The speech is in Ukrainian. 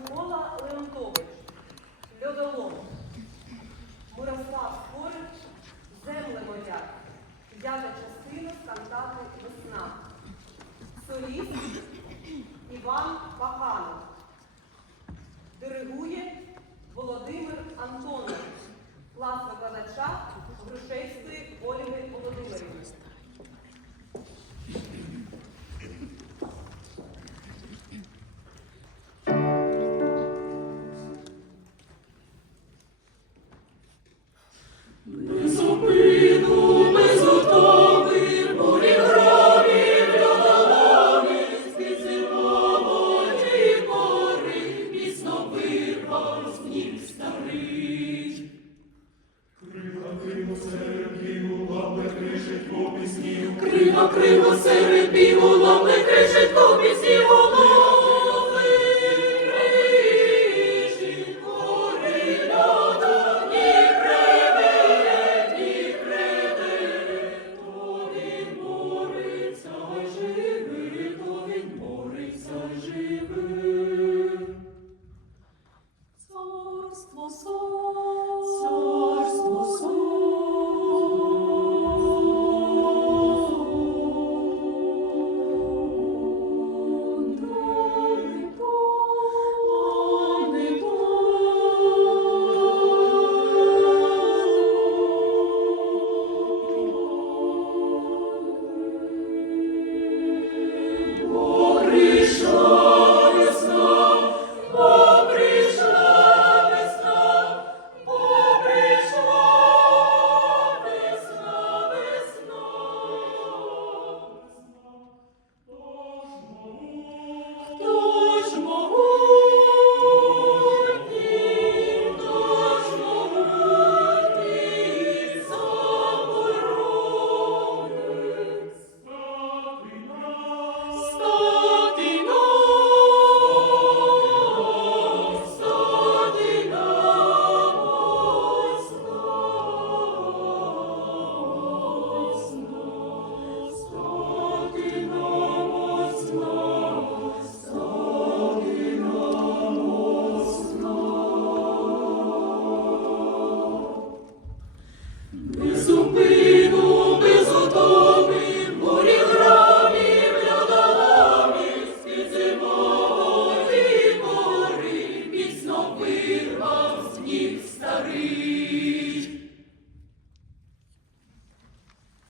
Микола Леонтович, льодолом, Мирослав Скорик, земле моя, п'ята частина з весна, соліст Іван Паганов, диригує Володимир Антонович, клас викладача Грушевської Ольги Володимирович. Криво, сири, серебі, уловли кричить, тобі кобі сів,